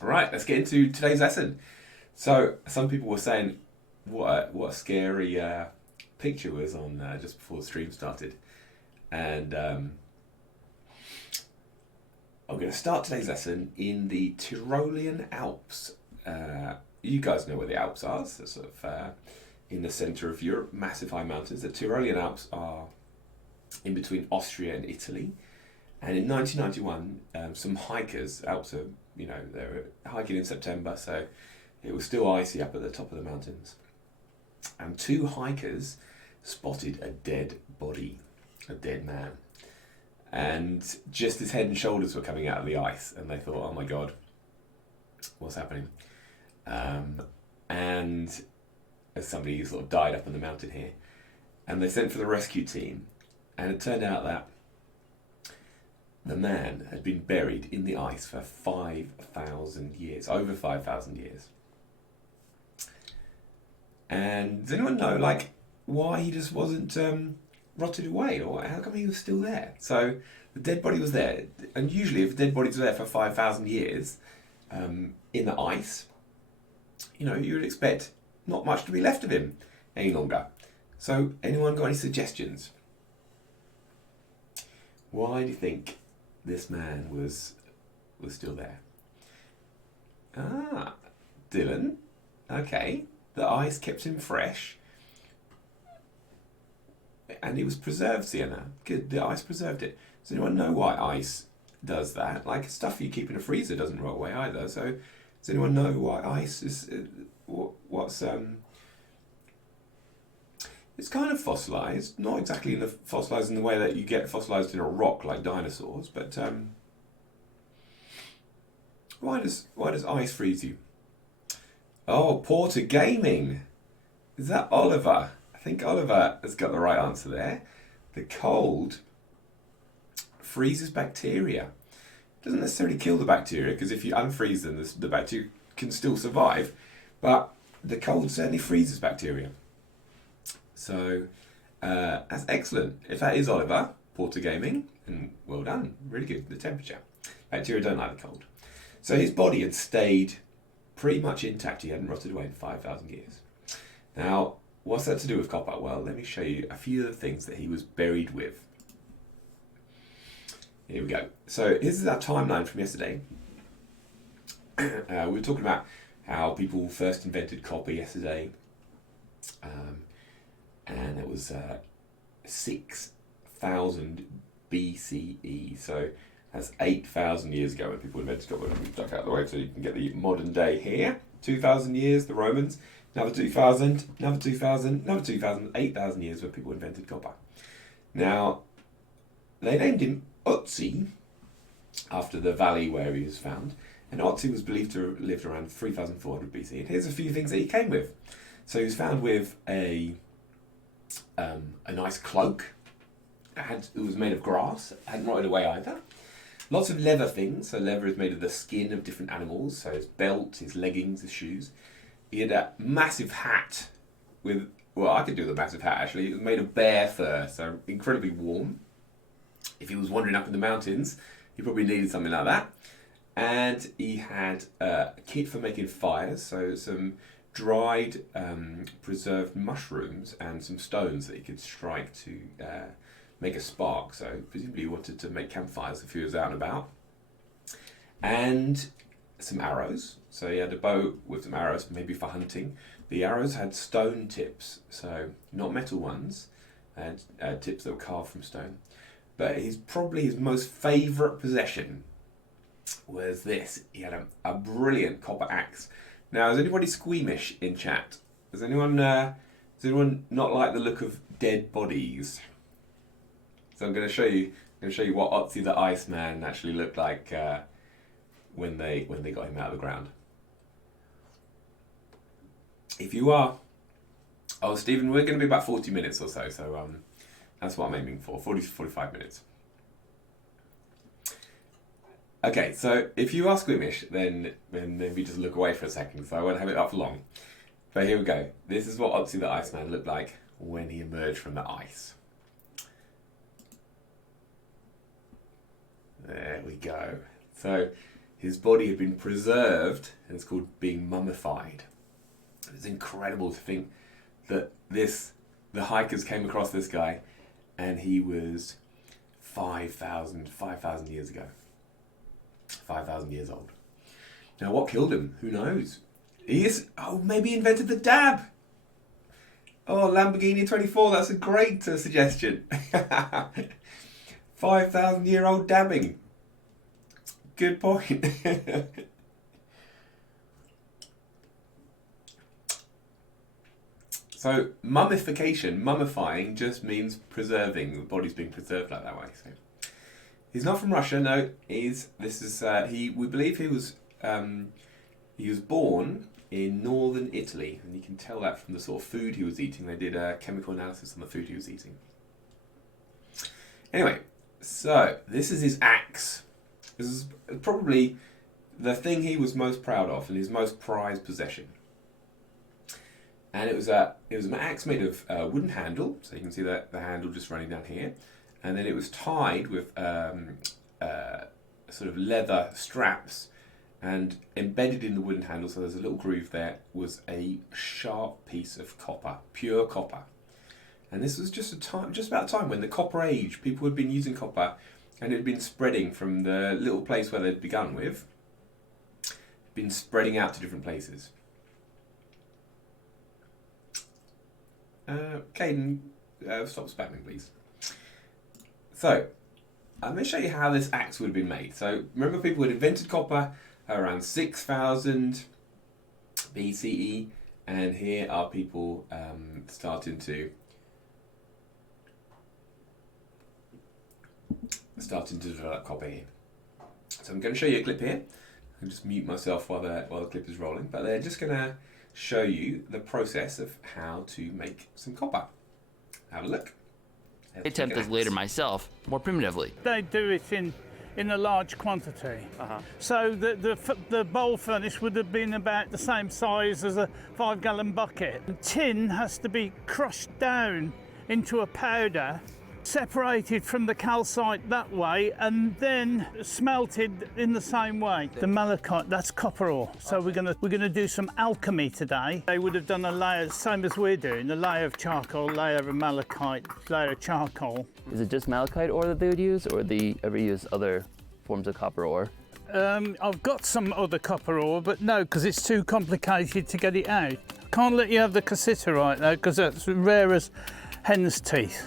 Right, let's get into today's lesson. So, some people were saying what a scary picture was on just before the stream started. And I'm going to start today's lesson in the Tyrolean Alps. You guys know where the Alps are, so sort of in the centre of Europe, massive high mountains. The Tyrolean Alps are in between Austria and Italy. And in 1991, some hikers, Alps are, they were hiking in September, so it was still icy up at the top of the mountains. And two hikers spotted a dead body, a dead man. And just his head and shoulders were coming out of the ice, and they thought, oh my God, what's happening? And as somebody sort of died up on the mountain here, and they sent for the rescue team, and it turned out that the man had been buried in the ice for 5,000 years, over 5,000 years. And does anyone know, why he just wasn't rotted away, or how come he was still there? So the dead body was there, and usually if a dead body's there for 5,000 years in the ice, you would expect not much to be left of him any longer. So anyone got any suggestions? Why do you think this man was still there? Dylan. Okay, the ice kept him fresh, and he was preserved, Sienna. Good, the ice preserved it. Does anyone know why ice does that? Like, stuff you keep in a freezer doesn't rot away either. So, does anyone know why ice is? It's kind of fossilized, not exactly fossilized in the way that you get fossilized in a rock like dinosaurs, but why does ice freeze you? Oh, Porter Gaming. Is that Oliver? I think Oliver has got the right answer there. The cold freezes bacteria. It doesn't necessarily kill the bacteria, because if you unfreeze them, the bacteria can still survive, but the cold certainly freezes bacteria. So that's excellent. If that is Oliver, Porter Gaming, and well done, really good. The temperature. Bacteria don't like the cold. So his body had stayed pretty much intact. He hadn't rotted away in 5,000 years. Now, what's that to do with copper? Well, let me show you a few of the things that he was buried with. Here we go. So this is our timeline from yesterday. We were talking about how people first invented copper yesterday. And it was 6,000 BCE. So that's 8,000 years ago when people invented copper. Let me duck out of the way so you can get the modern day here. 2,000 years, the Romans. Another 2,000, another 2,000, another 2,000, 8,000 years when people invented copper. Now, they named him Otzi after the valley where he was found. And Otzi was believed to have lived around 3,400 BC. And here's a few things that he came with. So he was found with a nice cloak. It was made of grass. It hadn't rotted away either. Lots of leather things. So leather is made of the skin of different animals. So his belt, his leggings, his shoes. He had a massive hat with, well, I could do the massive hat actually. It was made of bear fur, so incredibly warm. If he was wandering up in the mountains, he probably needed something like that. And he had a kit for making fires, so some dried, preserved mushrooms and some stones that he could strike to make a spark. So presumably he wanted to make campfires if he was out and about. And some arrows. So he had a bow with some arrows, maybe for hunting. The arrows had stone tips, so not metal ones. Had tips that were carved from stone. But probably his most favourite possession was this. He had a brilliant copper axe. Now, is anybody squeamish in chat? Does anyone not like the look of dead bodies? So I'm going to show you what Otzi the Iceman actually looked like when they got him out of the ground. If you are, Stephen, we're going to be about 40 minutes or so. So that's what I'm aiming for, 40 to 45 minutes. Okay, so if you are squeamish, then maybe just look away for a second, so I won't have it up for long. But here we go. This is what Otzi the Iceman looked like when he emerged from the ice. There we go. So his body had been preserved, and it's called being mummified. It's incredible to think that the hikers came across this guy, and he was 5,000 years ago. 5,000 years old. Now, what killed him? Who knows? Maybe he invented the dab. Oh, Lamborghini 24, that's a great suggestion. 5,000-year-old dabbing. Good point. So, mummifying just means preserving. The body's being preserved like that way. So, he's not from Russia. No, we believe he was born in northern Italy, and you can tell that from the sort of food he was eating. They did a chemical analysis on the food he was eating. Anyway, so this is his axe. This is probably the thing he was most proud of and his most prized possession. And it was an axe made of wooden handle, so you can see the handle just running down here, and then it was tied with sort of leather straps, and embedded in the wooden handle, so there's a little groove there, was a sharp piece of copper, pure copper. And this was just about a time when the Copper Age, people had been using copper, and it had been spreading from the little place where they'd begun with, been spreading out to different places. Caden, stop spamming, please. So, I'm going to show you how this axe would have been made. So, remember, people had invented copper around 6,000 BCE, and here are people starting to develop copper here. So I'm going to show you a clip here. I'll just mute myself while the clip is rolling, but they're just going to show you the process of how to make some copper. Have a look. I attempt this later myself, more primitively. They do it in a large quantity. So the bowl furnace would have been about the same size as a 5-gallon bucket. And tin has to be crushed down into a powder, separated from the calcite that way, and then smelted in the same way. The malachite, that's copper ore. So we're gonna do some alchemy today. They would have done a layer, same as we're doing, a layer of charcoal, layer of malachite, layer of charcoal. Is it just malachite ore that they would use, or do they ever use other forms of copper ore? I've got some other copper ore, but no, because it's too complicated to get it out. Can't let you have the cassiterite though, because that's rare as hen's teeth.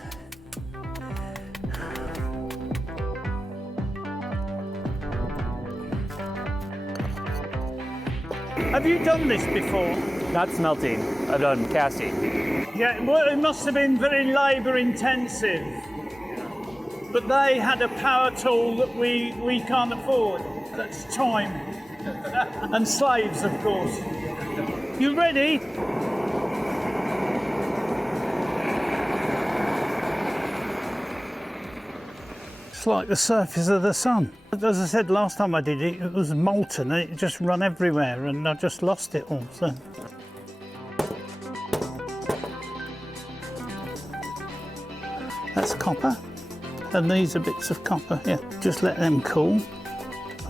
Have you done this before? Not smelting, I've done casting. Yeah, well, it must have been very labour intensive. But they had a power tool that we can't afford. That's time. And slaves, of course. You ready? It's like the surface of the sun. As I said last time I did it, it was molten and it just run everywhere, and I just lost it all. So. That's copper, and these are bits of copper here. Just let them cool.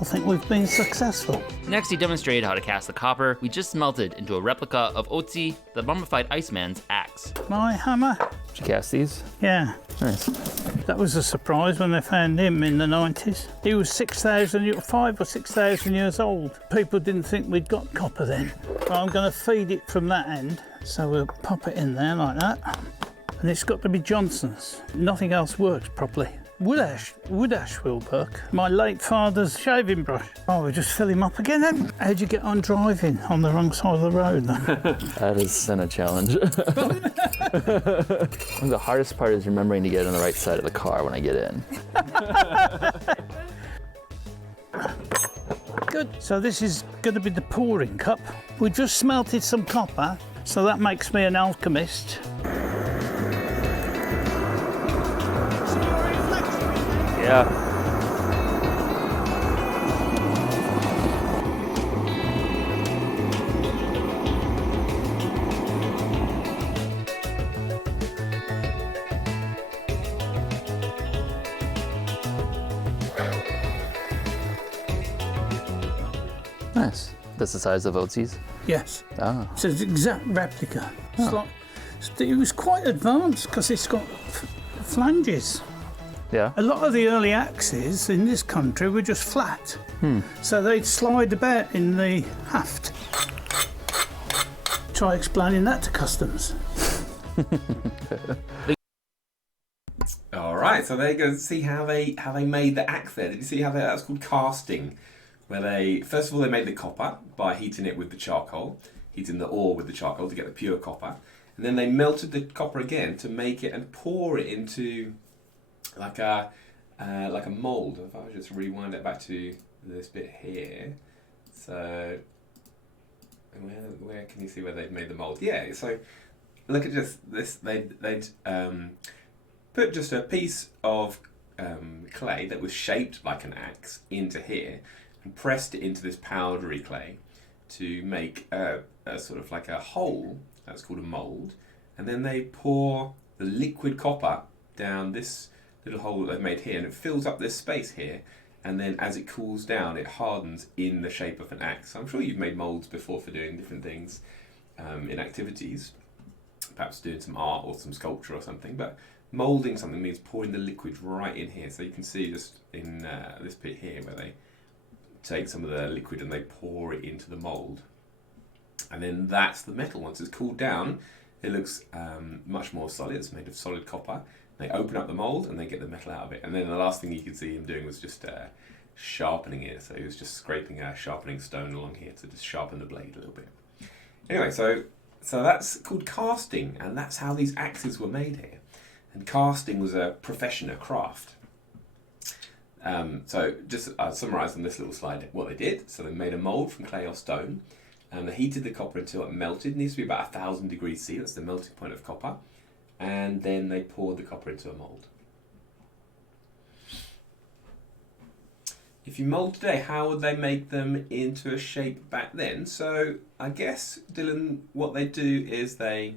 I think we've been successful. Next, he demonstrated how to cast the copper we just smelted into a replica of Otzi, the mummified Iceman's axe. My hammer? Did you cast these? Yeah. Nice. That was a surprise when they found him in the 90s. He was 5 or 6,000 years old. People didn't think we'd got copper then. So I'm going to feed it from that end. So we'll pop it in there like that. And it's got to be Johnson's. Nothing else works properly. Wood ash will work. My late father's shaving brush. Oh, we'll just fill him up again then. How'd you get on driving on the wrong side of the road then? That has been a challenge. The hardest part is remembering to get on the right side of the car when I get in. Good. So this is going to be the pouring cup. We just smelted some copper, so that makes me an alchemist. Yeah. Nice. That's the size of Otzi's? Yes. Ah. So it's an exact replica. It's like, it was quite advanced because it's got flanges. Yeah. A lot of the early axes in this country were just flat. So they'd slide about in the haft. Try explaining that to customs. All right, so there you go. See how they made the axe there. Did you see how that's called casting? Where they first of all they made the copper by heating it with the charcoal, heating the ore with the charcoal to get the pure copper, and then they melted the copper again to make it and pour it into like a mold. If I just rewind it back to this bit here, so where can you see where they've made the mold? Yeah, so look at just this. They'd put just a piece of clay that was shaped like an axe into here and pressed it into this powdery clay to make a sort of like a hole. That's called a mold. And then they pour the liquid copper down this little hole that they've made here, and it fills up this space here. And then as it cools down, it hardens in the shape of an axe. I'm sure you've made molds before for doing different things in activities, perhaps doing some art or some sculpture or something. But moulding something means pouring the liquid right in here. So you can see just in this bit here where they take some of the liquid and they pour it into the mould. And then that's the metal. Once it's cooled down, it looks much more solid. It's made of solid copper. They open up the mould and they get the metal out of it. And then the last thing you could see him doing was just sharpening it. So he was just scraping a sharpening stone along here to just sharpen the blade a little bit. Anyway, so that's called casting, and that's how these axes were made here. And casting was a profession, a craft. So just summarise on this little slide what they did. So they made a mould from clay or stone, and they heated the copper until it melted. It needs to be about 1,000 degrees C, that's the melting point of copper. And then they poured the copper into a mould. If you mould today, how would they make them into a shape back then? So I guess, Dylan, what they do is they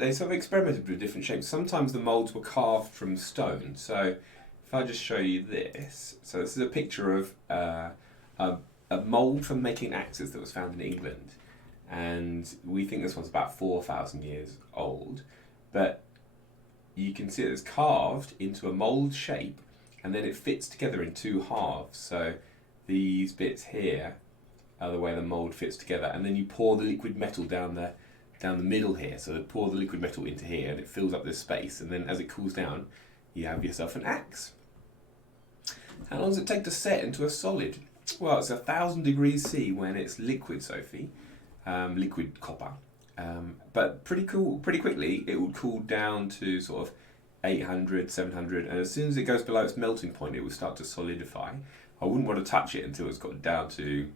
sort of experimented with different shapes. Sometimes the moulds were carved from stone. So if I just show you this, so this is a picture of a mould from making axes that was found in England, and we think this one's about 4,000 years old, but you can see it's carved into a mould shape, and then it fits together in two halves. So these bits here are the way the mould fits together, and then you pour the liquid metal down the middle here. So they pour the liquid metal into here, and it fills up this space, and then as it cools down, you have yourself an axe. How long does it take to set into a solid? Well, it's 1,000 degrees C when it's liquid, Sophie, liquid copper. But pretty quickly it would cool down to sort of 800, 700, and as soon as it goes below its melting point, it would start to solidify. I wouldn't want to touch it until it's got down to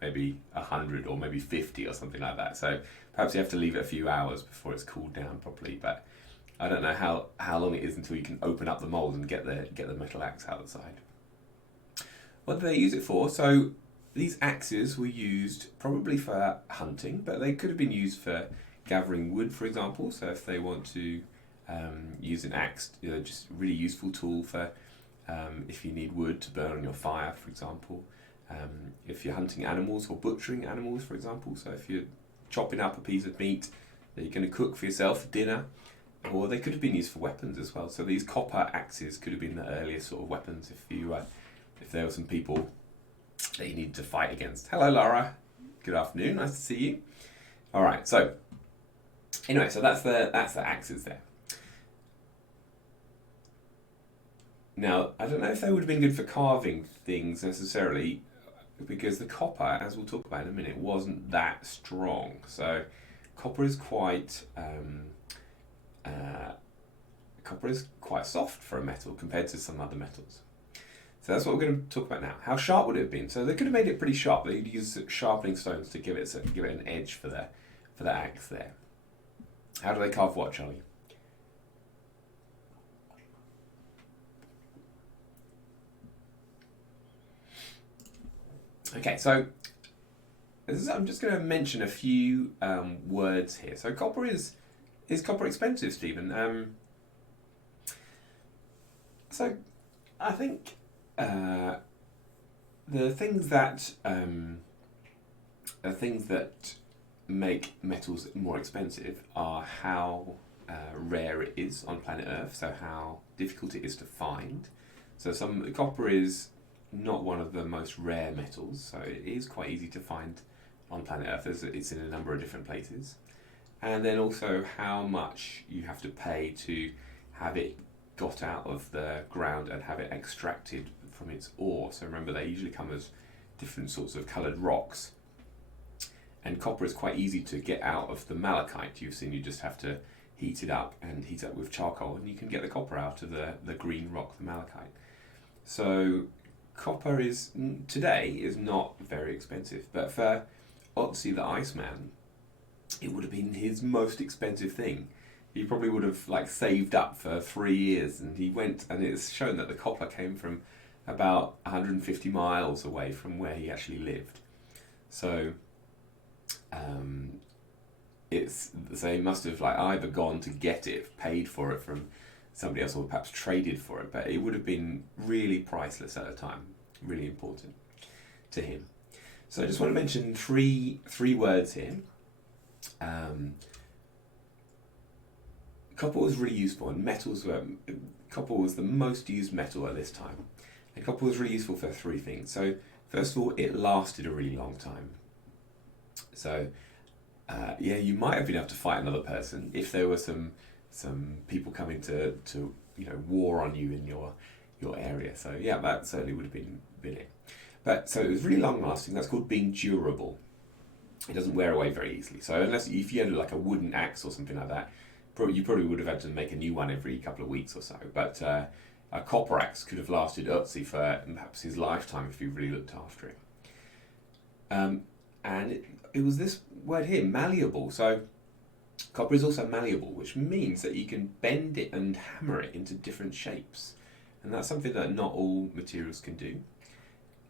maybe 100 or maybe 50 or something like that. So perhaps you have to leave it a few hours before it's cooled down properly. But I don't know how long it is until you can open up the mould and get the metal axe out the side. What do they use it for? So these axes were used probably for hunting, but they could have been used for gathering wood, for example. So if they want to use an axe, just a really useful tool for if you need wood to burn on your fire, for example. If you're hunting animals or butchering animals, for example. So if you're chopping up a piece of meat that you're going to cook for yourself for dinner, or they could have been used for weapons as well. So these copper axes could have been the earliest sort of weapons if there were some people that you needed to fight against. Hello, Laura. Good afternoon. Nice to see you. All right. So anyway, so that's the axes there. Now, I don't know if they would have been good for carving things necessarily, because the copper, as we'll talk about in a minute, wasn't that strong. So copper is quite soft for a metal compared to some other metals. So that's what we're going to talk about now. How sharp would it have been? So they could have made it pretty sharp. They'd use sharpening stones to give it an edge for the axe there. How do they carve what, Charlie? Okay, so I'm just going to mention a few words here. So copper is copper expensive, Stephen? So I think the things that make metals more expensive are how rare it is on planet Earth, so how difficult it is to find. So copper is not one of the most rare metals, so it is quite easy to find on planet Earth. It's in a number of different places. And then also how much you have to pay to have it got out of the ground and have it extracted from its ore. So remember, they usually come as different sorts of coloured rocks. And copper is quite easy to get out of the malachite. You've seen you just have to heat it up with charcoal, and you can get the copper out of the green rock, the malachite. So copper today is not very expensive, but for Otzi the Iceman, it would have been his most expensive thing. He probably would have saved up for 3 years, and he went, and it's shown that the copper came from about 150 miles away from where he actually lived. So he must have either gone to get it, paid for it from somebody else, or perhaps traded for it, but it would have been really priceless at the time, really important to him. So I just want to mention three words here. Copper was really useful, and copper was the most used metal at this time. And copper was really useful for 3 things. So first of all, it lasted a really long time. So you might have been able to fight another person if there were some people coming to war on you in your area. So yeah, that certainly would have been it. But so it was really long lasting. That's called being durable. It doesn't wear away very easily. So if you had a wooden axe or something like that, you probably would have had to make a new one every couple of weeks or so. But a copper axe could have lasted Otzi for perhaps his lifetime if you really looked after it. And it was this word here, malleable. So copper is also malleable, which means that you can bend it and hammer it into different shapes. And that's something that not all materials can do.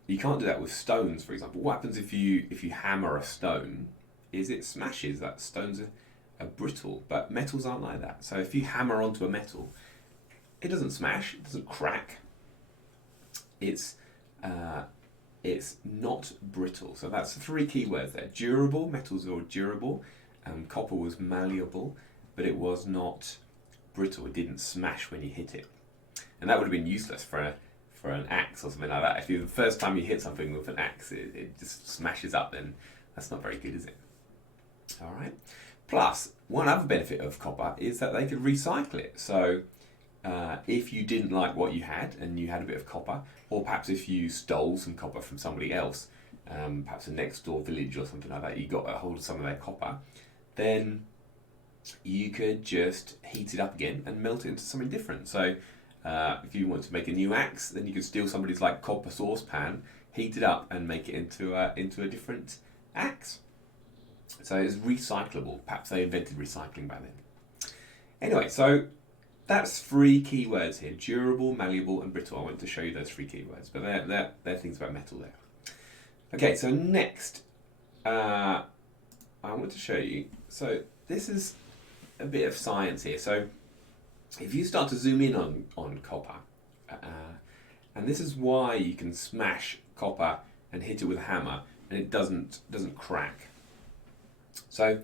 You can't do that with stones, for example. What happens if you hammer a stone is it smashes. That stones are brittle, but metals aren't like that. So if you hammer onto a metal, it doesn't smash, it doesn't crack. It's not brittle. So that's 3 key words there. Durable, metals are durable. Copper was malleable, but it was not brittle. It didn't smash when you hit it. And that would have been useless for an axe or something like that. If the first time you hit something with an axe, it just smashes up, then that's not very good, is it? All right. Plus, one other benefit of copper is that they could recycle it. So if you didn't like what you had and you had a bit of copper, or perhaps if you stole some copper from somebody else, perhaps a next door village or something like that, you got a hold of some of their copper, then you could just heat it up again and melt it into something different. So if you want to make a new axe, then you could steal somebody's copper saucepan, heat it up and make it into a different axe. So it's recyclable. Perhaps they invented recycling back then. Anyway, so that's 3 key words here: durable, malleable, and brittle. I want to show you those 3 key words, but they're things about metal there. Okay, so next, I want to show you. So this is a bit of science here. So if you start to zoom in on copper, and this is why you can smash copper and hit it with a hammer, and it doesn't crack. So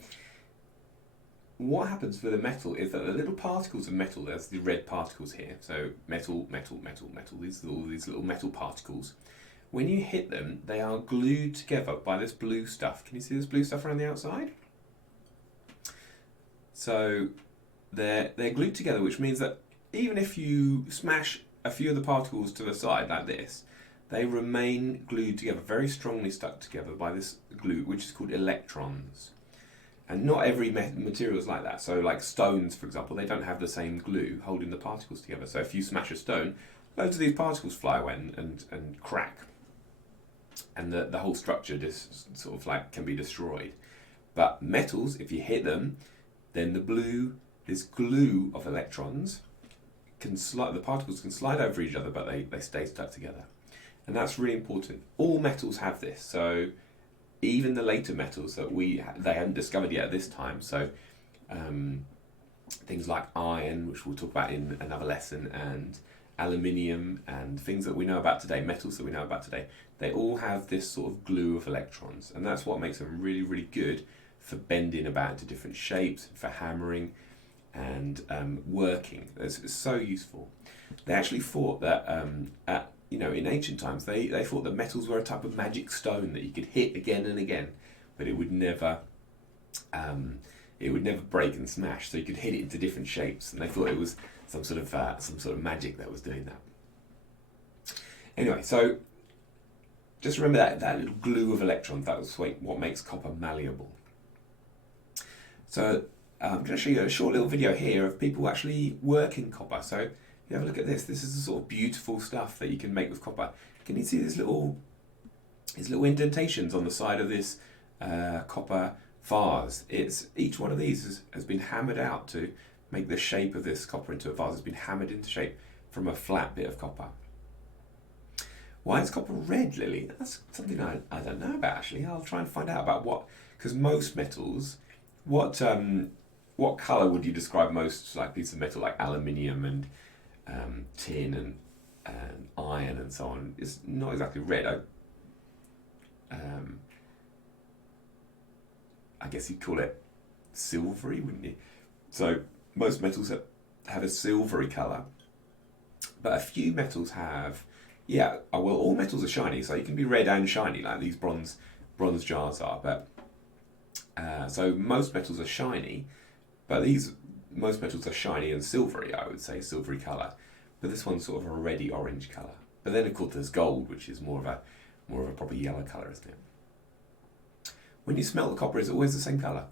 what happens with a metal is that the little particles of metal, there's the red particles here, so metal, these are all these little metal particles. When you hit them, they are glued together by this blue stuff. Can you see this blue stuff around the outside? So they're glued together, which means that even if you smash a few of the particles to the side like this, they remain glued together, very strongly stuck together by this glue, which is called electrons. And not every material is like that. So like stones, for example, they don't have the same glue holding the particles together. So if you smash a stone, loads of these particles fly away and crack. And the whole structure just sort of can be destroyed. But metals, if you hit them, then this glue of electrons, the particles can slide over each other, but they stay stuck together. And that's really important. All metals have this. So even the later metals that they hadn't discovered yet at this time, so things like iron, which we'll talk about in another lesson, and aluminium and things that we know about today, metals that we know about today, they all have this sort of glue of electrons, and that's what makes them really, really good for bending about into different shapes, for hammering and working. It's so useful. They actually thought that in ancient times they thought that metals were a type of magic stone that you could hit again and again, but it would never break and smash. So you could hit it into different shapes, and they thought it was some sort of magic that was doing that. Anyway, so just remember that little glue of electrons. That was what makes copper malleable. So I'm going to show you a short little video here of people actually working copper. So if you have a look at this, this is the sort of beautiful stuff that you can make with copper. Can you see these little indentations on the side of this copper vase? Each one of these has been hammered out to make the shape of this copper into a vase. It's been hammered into shape from a flat bit of copper. Why is copper red, Lily? That's something I don't know about, actually. I'll try and find out about what, because most metals, what colour would you describe most like pieces of metal, like aluminium and tin and iron and so on? It's not exactly red. I guess you'd call it silvery, wouldn't you? So most metals have a silvery colour, but a few metals have, all metals are shiny, so you can be red and shiny like these bronze jars are, but so most metals are shiny, but most metals are shiny and silvery, I would say, silvery colour, but this one's sort of a reddy orange colour. But then of course there's gold, which is more of a proper yellow colour, isn't it? When you smelt the copper, is it always the same colour?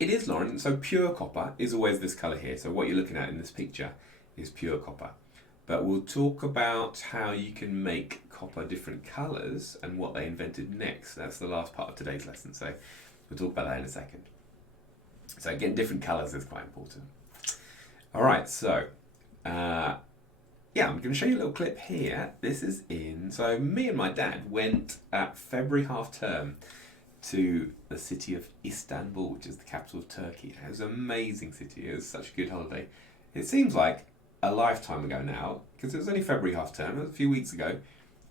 It is, Lauren. So pure copper is always this colour here. So what you're looking at in this picture is pure copper. But we'll talk about how you can make copper different colours and what they invented next. That's the last part of today's lesson. So we'll talk about that in a second. So getting different colours is quite important. All right, so I'm going to show you a little clip here. This is so me and my dad went at February half term to the city of Istanbul, which is the capital of Turkey. It was an amazing city. It was such a good holiday. It seems like a lifetime ago now, because it was only February half term, it was a few weeks ago,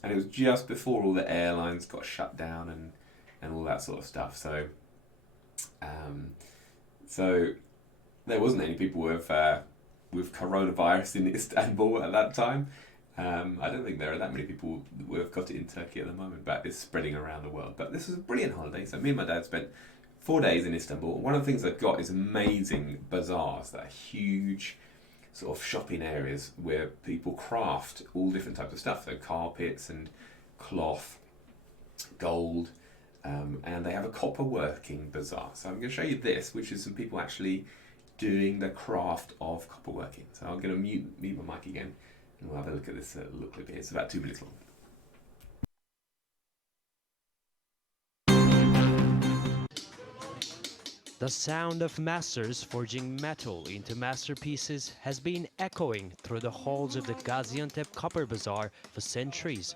and it was just before all the airlines got shut down and all that sort of stuff. So there wasn't any people with coronavirus in Istanbul at that time. I don't think there are that many people who have got it in Turkey at the moment, but it's spreading around the world. But this was a brilliant holiday. So me and my dad spent 4 days in Istanbul. One of the things they've got is amazing bazaars that are huge sort of shopping areas where people craft all different types of stuff. So carpets and cloth, gold, and they have a copper working bazaar. So I'm going to show you this, which is some people actually doing the craft of copper working. So I'm going to mute my mic again, and we'll have a look at this little clip here. It's about 2 minutes long. The sound of masters forging metal into masterpieces has been echoing through the halls of the Gaziantep Copper Bazaar for centuries.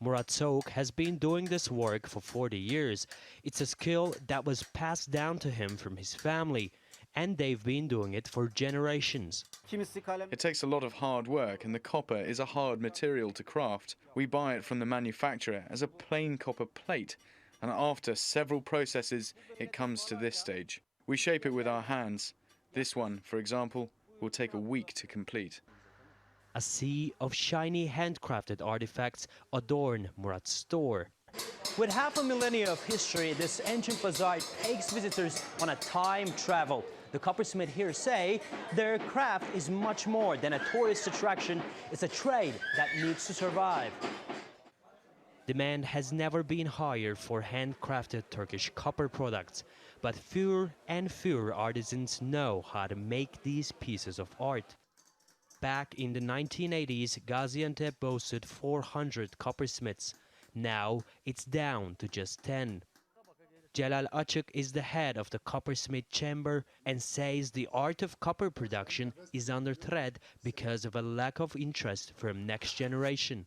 Murat Soğuk has been doing this work for 40 years. It's a skill that was passed down to him from his family, and they've been doing it for generations. It takes a lot of hard work, and the copper is a hard material to craft. We buy it from the manufacturer as a plain copper plate, and after several processes, it comes to this stage. We shape it with our hands. This one, for example, will take a week to complete. A sea of shiny handcrafted artifacts adorn Murat's store. With half a millennia of history, this ancient bazaar takes visitors on a time travel. The coppersmith here say their craft is much more than a tourist attraction. It's a trade that needs to survive. Demand has never been higher for handcrafted Turkish copper products, but fewer and fewer artisans know how to make these pieces of art. Back in the 1980s, Gaziantep boasted 400 coppersmiths. Now it's down to just 10. Celal Açık is the head of the coppersmith chamber and says the art of copper production is under threat because of a lack of interest from next generation.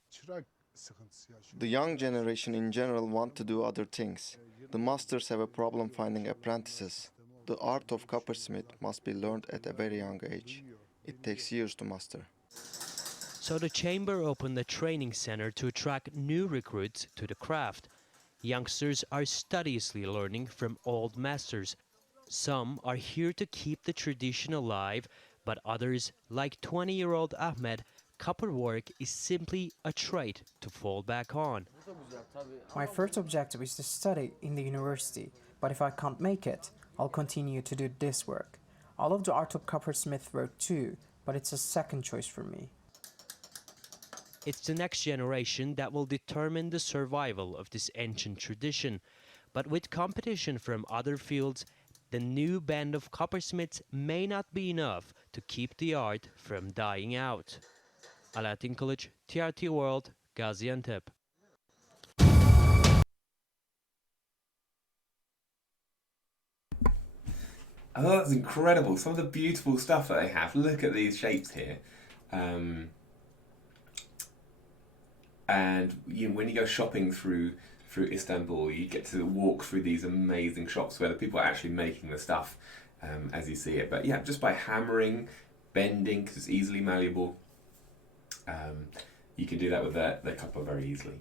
The young generation in general want to do other things. The masters have a problem finding apprentices. The art of coppersmith must be learned at a very young age. It takes years to master. So the chamber opened a training center to attract new recruits to the craft. Youngsters are studiously learning from old masters. Some are here to keep the tradition alive, but others, like 20-year-old Ahmed, copper work is simply a trade to fall back on. My first objective is to study in the university, but if I can't make it, I'll continue to do this work. I love the art of coppersmith work too, but it's a second choice for me. It's the next generation that will determine the survival of this ancient tradition. But with competition from other fields, the new band of coppersmiths may not be enough to keep the art from dying out. Alaaddin Kılıç, TRT World, Gaziantep. I thought that's incredible. Some of the beautiful stuff that they have. Look at these shapes here. And when you go shopping through Istanbul, you get to walk through these amazing shops where the people are actually making the stuff as you see it. But yeah, just by hammering, bending, because it's easily malleable, you can do that with the copper very easily.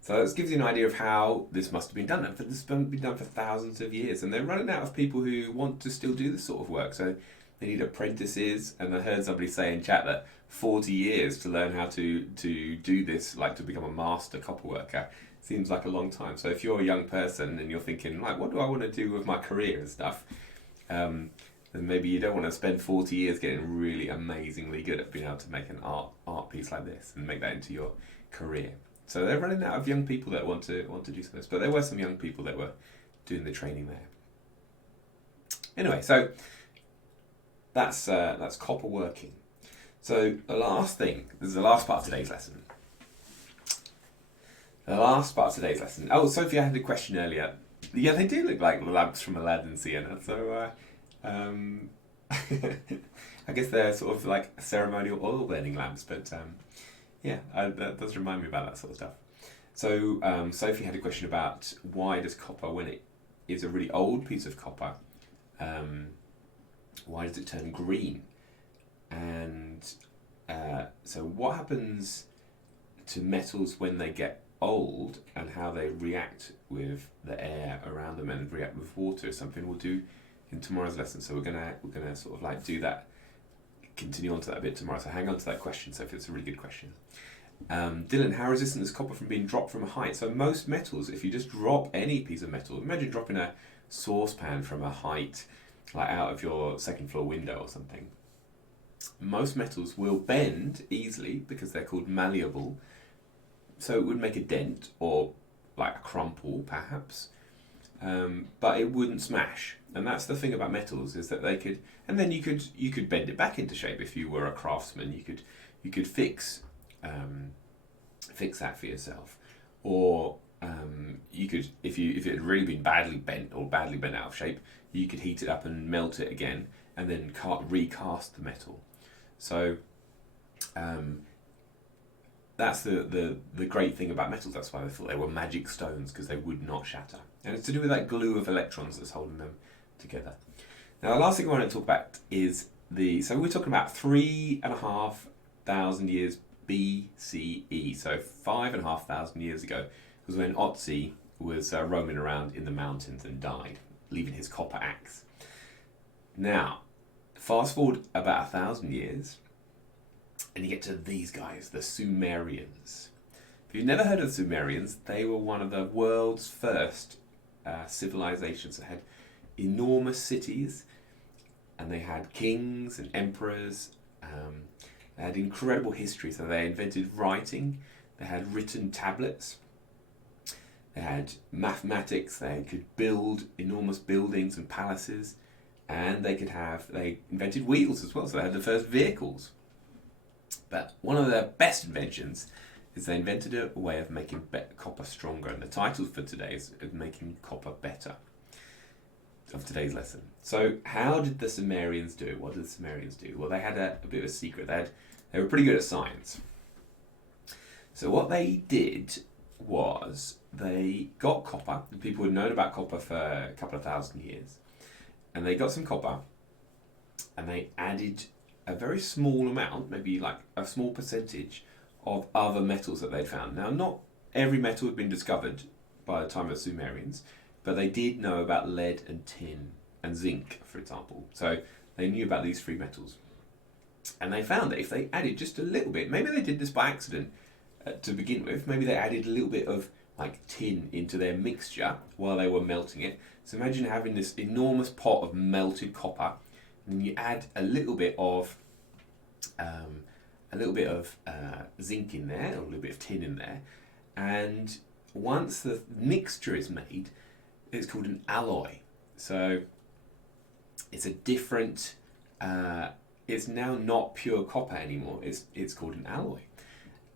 So this gives you an idea of how this must have been done. This has been done for thousands of years, and they're running out of people who want to still do this sort of work. So they need apprentices, and I heard somebody say in chat that 40 years to learn how to do this, like to become a master copper worker, seems like a long time. So if you're a young person and you're thinking, like, what do I want to do with my career and stuff, then maybe you don't want to spend 40 years getting really amazingly good at being able to make an art piece like this and make that into your career. So they're running out of young people that want to do some of this, but there were some young people that were doing the training there. Anyway, so that's copper working. So the last thing, this is the last part of today's lesson. Oh, Sophie, I had a question earlier. Yeah, they do look like lamps from Aladdin, Sienna. So I guess they're sort of like ceremonial oil burning lamps, but yeah, that does remind me about that sort of stuff. So Sophie had a question about why does copper, when it is a really old piece of copper, why does it turn green? And so what happens to metals when they get old and how they react with the air around them and react with water is something we'll do in tomorrow's lesson. So we're gonna sort of like do that, continue on to that a bit tomorrow. So hang on to that question, Sophie. It's a really good question. Dylan, how resistant is copper from being dropped from a height? So most metals, if you just drop any piece of metal, imagine dropping a saucepan from a height, like out of your second floor window or something. Most metals will bend easily because they're called malleable. So it would make a dent or like a crumple perhaps, but it wouldn't smash. And that's the thing about metals, is that they could, and then you could bend it back into shape if you were a craftsman. You could fix that for yourself, or you could, if it had really been badly bent or badly bent out of shape, you could heat it up and melt it again, and then recast the metal. So that's the great thing about metals. That's why they thought they were magic stones, because they would not shatter. And it's to do with that glue of electrons that's holding them together. Now the last thing I want to talk about is so we're talking about 3,500 years BCE. So 5,500 years ago was when Otzi was roaming around in the mountains and died, leaving his copper axe. Now, fast forward about 1,000 years, and you get to these guys, the Sumerians. If you've never heard of the Sumerians, they were one of the world's first civilizations that had enormous cities, and they had kings and emperors. They had incredible history. So they invented writing, they had written tablets, they had mathematics, they could build enormous buildings and palaces, and they invented wheels as well, so they had the first vehicles. But one of their best inventions is they invented a way of making copper stronger, and the title for today is Making Copper Better, of today's lesson. So how did the Sumerians do it? What did the Sumerians do? Well, they had a bit of a secret. They were pretty good at science. So what they did was they got copper. People had known about copper for a couple of thousand years. And they got some copper, and they added a very small amount, maybe like a small percentage of other metals that they'd found. Now, not every metal had been discovered by the time of the Sumerians, but they did know about lead and tin and zinc, for example. So they knew about these three metals. And they found that if they added just a little bit, maybe they did this by accident to begin with, maybe they added a little bit of like tin into their mixture while they were melting it. So imagine having this enormous pot of melted copper, and then you add a little bit of zinc in there, or a little bit of tin in there, and once the mixture is made, it's called an alloy. So it's a different. It's now not pure copper anymore. It's called an alloy,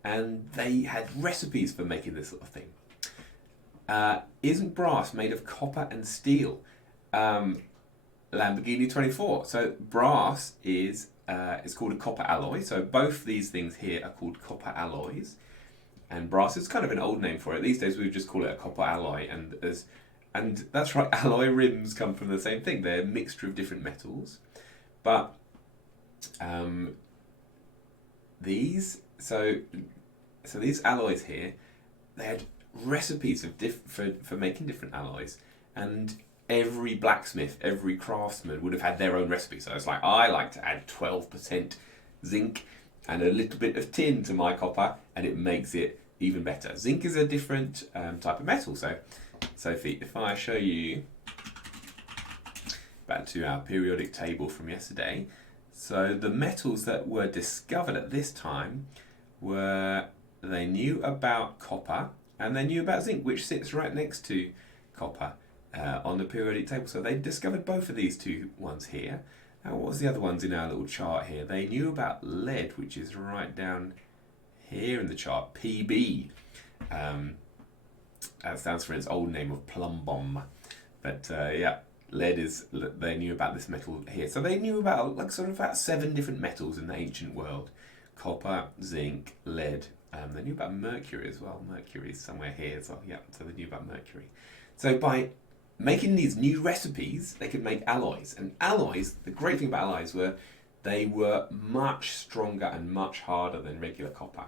and they had recipes for making this sort of thing. Isn't brass made of copper and steel? Lamborghini 24. So brass is called a copper alloy. So both these things here are called copper alloys, and brass is kind of an old name for it. These days we would just call it a copper alloy, and that's right. Alloy rims come from the same thing. They're a mixture of different metals, but these alloys here, they had recipes of for making different alloys, and every blacksmith, every craftsman would have had their own recipe. So it's like, I like to add 12% zinc and a little bit of tin to my copper, and it makes it even better. Zinc is a different type of metal. So Sophie, if I show you back to our periodic table from yesterday, so the metals that were discovered at this time were, they knew about copper and they knew about zinc, which sits right next to copper on the periodic table. So they discovered both of these two ones here. Now, what was the other ones in our little chart here? They knew about lead, which is right down here in the chart, PB. That stands for its old name of plumb bomb. But yeah, lead is, they knew about this metal here. So they knew about about 7 different metals in the ancient world. Copper, zinc, lead. They knew about mercury as well. Mercury is somewhere here as well. Yeah, so they knew about mercury. So by making these new recipes, they could make alloys. And alloys, the great thing about alloys were they were much stronger and much harder than regular copper.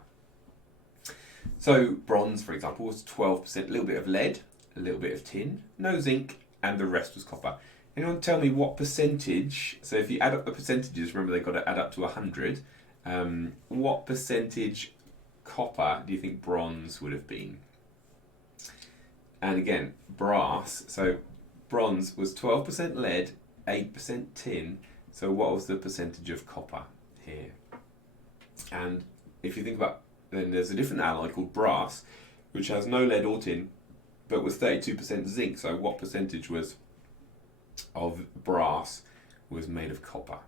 So bronze, for example, was 12%, a little bit of lead, a little bit of tin, no zinc, and the rest was copper. Anyone tell me what percentage, so if you add up the percentages, remember they've got to add up to 100, what percentage copper do you think bronze would have been? And again, brass, so bronze was 12% lead, 8% tin, so what was the percentage of copper here? And if you think about, then there's a different alloy called brass, which has no lead or tin, but was 32% zinc, so what percentage of brass was made of copper?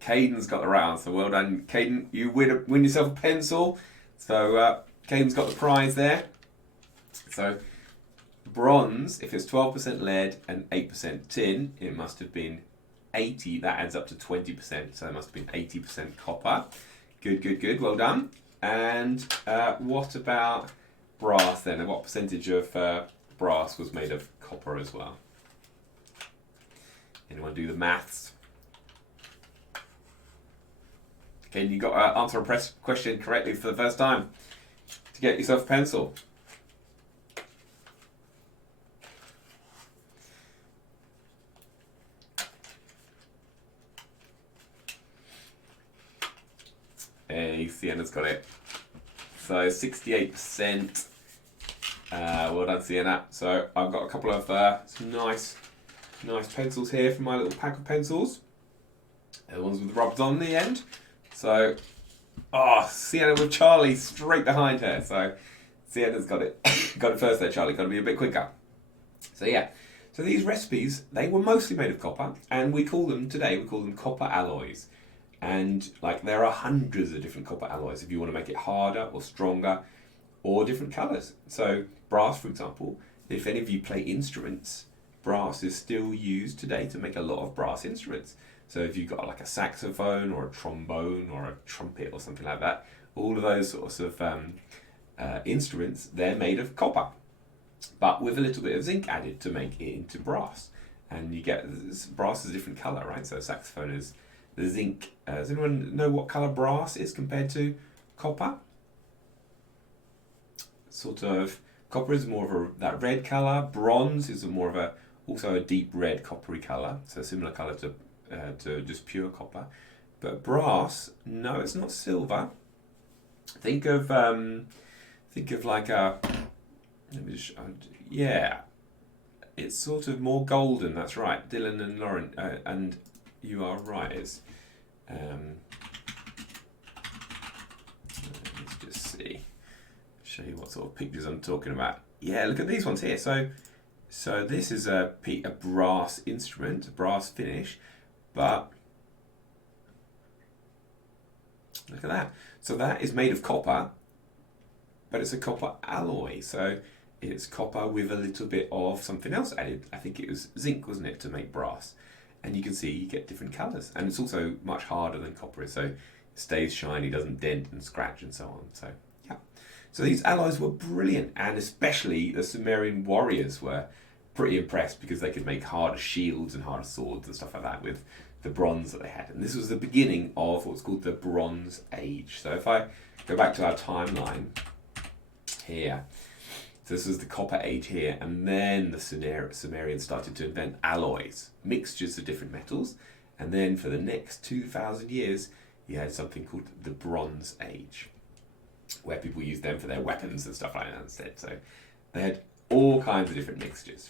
Caden's got the right answer, well done. Caden, you win yourself a pencil. So Caden's got the prize there. So bronze, if it's 12% lead and 8% tin, it must have been 80, that adds up to 20%, so it must have been 80% copper. Good, good, good, well done. And what about brass then? And what percentage of brass was made of copper as well? Anyone do the maths? Okay, you got to answer a question correctly for the first time to get yourself a pencil. Hey, Sienna's got it. So 68%. Well done, Sienna. So I've got a couple of some nice pencils here from my little pack of pencils. The ones with rubs on the end. So, Sienna with Charlie straight behind her. So Sienna's got it. Got it first there, Charlie. Got to be a bit quicker. So yeah. So these recipes, they were mostly made of copper, and we call them copper alloys. And there are hundreds of different copper alloys if you want to make it harder or stronger or different colours. So brass, for example, if any of you play instruments, brass is still used today to make a lot of brass instruments. So if you've got a saxophone or a trombone or a trumpet or something like that, all of those sorts of instruments, they're made of copper, but with a little bit of zinc added to make it into brass. And you get, brass is a different colour, right? So saxophone is the zinc. Does anyone know what colour brass is compared to copper? Sort of, copper is more of that red colour. Bronze is more of also a deep red coppery colour, so similar colour to just pure copper. But brass, no, it's not silver. Think of like a, let me just, yeah, it's sort of more golden. That's right, Dylan and Lauren, and you are right. It's let's just see, show you what sort of pictures I'm talking about. Yeah, look at these ones here. So this is a brass instrument, a brass finish, but look at that. So that is made of copper, but it's a copper alloy. So it's copper with a little bit of something else added. I think it was zinc, wasn't it, to make brass. And you can see you get different colours. And it's also much harder than copper is, so it stays shiny, doesn't dent and scratch and so on. So yeah. So these alloys were brilliant, and especially the Sumerian warriors were pretty impressed because they could make harder shields and harder swords and stuff like that with the bronze that they had. And this was the beginning of what's called the Bronze Age. So if I go back to our timeline here, so this was the Copper Age here, and then the Sumerians started to invent alloys, mixtures of different metals, and then for the next 2,000 years you had something called the Bronze Age, where people used them for their weapons and stuff like that instead. So they had all kinds of different mixtures.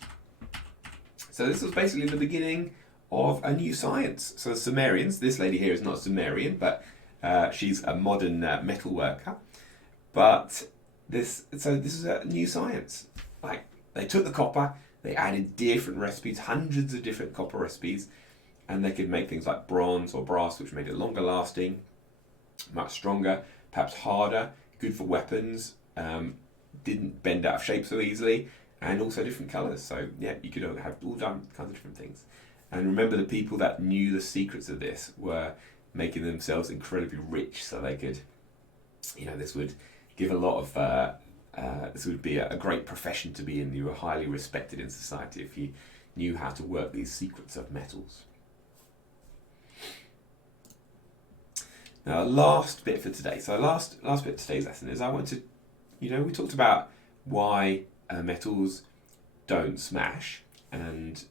So this was basically the beginning of a new science. So the Sumerians, this lady here is not a Sumerian, but she's a modern metal worker. But this is a new science. Like, they took the copper, they added different recipes, hundreds of different copper recipes, and they could make things like bronze or brass, which made it longer lasting, much stronger, perhaps harder, good for weapons, didn't bend out of shape so easily, and also different colours. So yeah, you could have all done kinds of different things. And remember, the people that knew the secrets of this were making themselves incredibly rich, so they could, this would give a lot of, this would be a great profession to be in. You were highly respected in society if you knew how to work these secrets of metals. Now, last bit for today. So last bit of today's lesson is I want to, we talked about why metals don't smash, and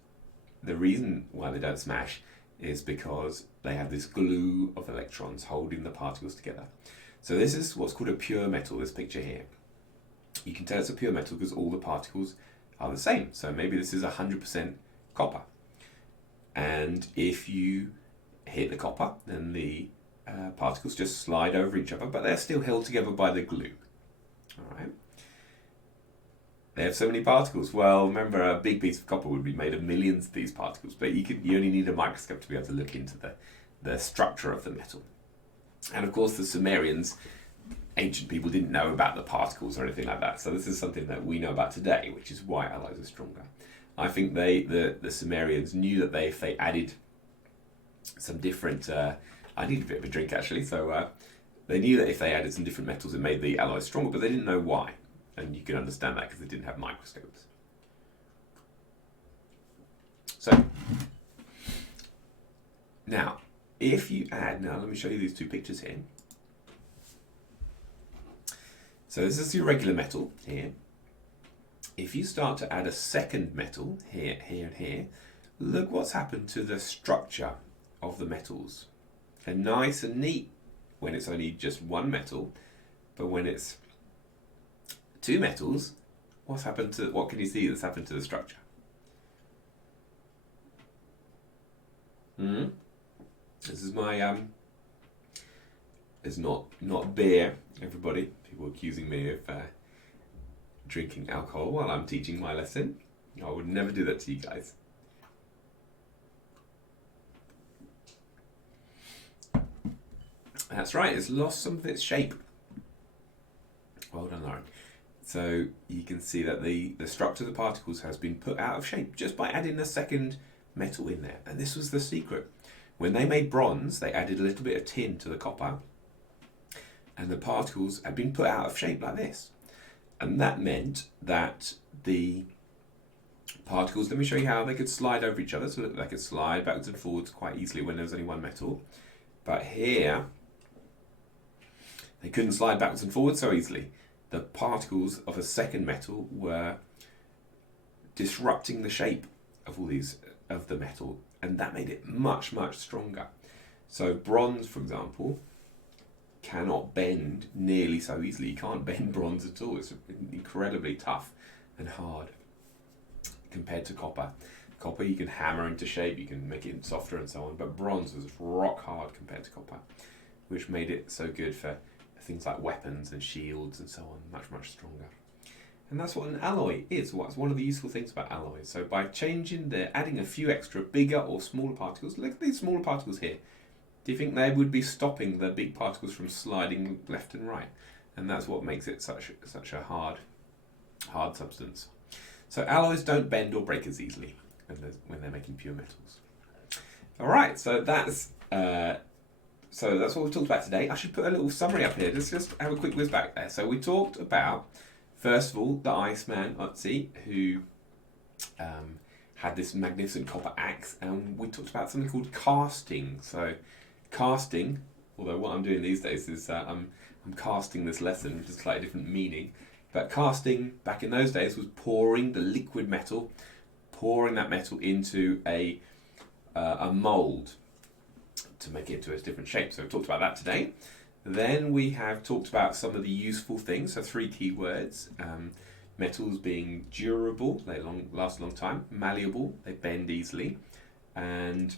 the reason why they don't smash is because they have this glue of electrons holding the particles together. So this is what's called a pure metal, this picture here. You can tell it's a pure metal because all the particles are the same. So maybe this is 100% copper. And if you hit the copper, then the particles just slide over each other, but they're still held together by the glue. All right. They have so many particles. Well, remember, a big piece of copper would be made of millions of these particles, but you only need a microscope to be able to look into the structure of the metal. And of course, the Sumerians, ancient people, didn't know about the particles or anything like that. So this is something that we know about today, which is why alloys are stronger. I think the Sumerians knew that if they added some different... I need a bit of a drink, actually. So they knew that if they added some different metals, it made the alloys stronger, but they didn't know why. And you can understand that because they didn't have microscopes. So, now, if you add, now let me show you these two pictures here. So this is your regular metal here. If you start to add a second metal here, here, and here, look what's happened to the structure of the metals. They're nice and neat when it's only just one metal, but when it's two metals, what can you see that's happened to the structure? This is my it's not beer, everybody. People accusing me of drinking alcohol while I'm teaching my lesson. I would never do that to you guys. That's right, it's lost some of its shape. Well done, Lauren. So you can see that the structure of the particles has been put out of shape just by adding a second metal in there. And this was the secret. When they made bronze, they added a little bit of tin to the copper, and the particles had been put out of shape like this. And that meant that the particles, let me show you how they could slide over each other. So look, they could slide backwards and forwards quite easily when there was only one metal. But here, they couldn't slide backwards and forwards so easily. The particles of a second metal were disrupting the shape of all these of the metal, and that made it much, much stronger. So bronze, for example, cannot bend nearly so easily. You can't bend bronze at all. It's incredibly tough and hard compared to copper. Copper you can hammer into shape, you can make it softer and so on, but bronze was rock hard compared to copper, which made it so good for things like weapons and shields and so on, much, much stronger. And that's what an alloy is. What's one of the useful things about alloys. So by adding a few extra bigger or smaller particles, look at these smaller particles here. Do you think they would be stopping the big particles from sliding left and right? And that's what makes it such a hard substance. So alloys don't bend or break as easily when they're making pure metals. All right, so that's what we've talked about today. I should put a little summary up here. Let's just have a quick whiz back there. So we talked about, first of all, the Iceman, Otzi, who had this magnificent copper axe, and we talked about something called casting. So casting, although what I'm doing these days is I'm casting this lesson, which is a slightly different meaning. But casting, back in those days, was pouring the liquid metal, pouring that metal into a mould to make it into a different shape. So we've talked about that today. Then we have talked about some of the useful things, so 3 key words. Metals being durable, they last a long time. Malleable, they bend easily. And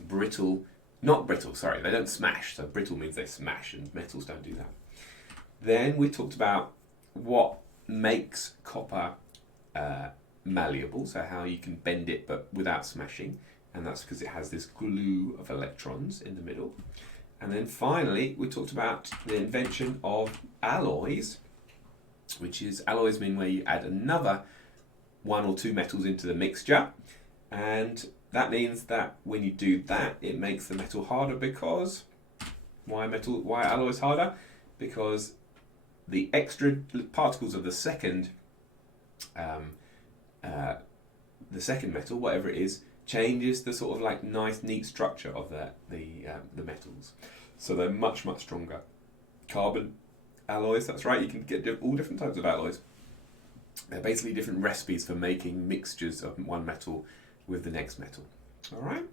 brittle, not brittle, sorry, they don't smash. So brittle means they smash, and metals don't do that. Then we talked about what makes copper malleable, so how you can bend it but without smashing, and that's because it has this glue of electrons in the middle. And then finally we talked about the invention of alloys, which is, alloys mean where you add another 1 or 2 metals into the mixture, and that means that when you do that it makes the metal harder. Because why alloys harder? Because the extra particles of the second metal, whatever it is, changes the sort of like nice neat structure of the metals, so they're much, much stronger. Carbon alloys, that's right, you can get all different types of alloys. They're basically different recipes for making mixtures of one metal with the next metal. All right.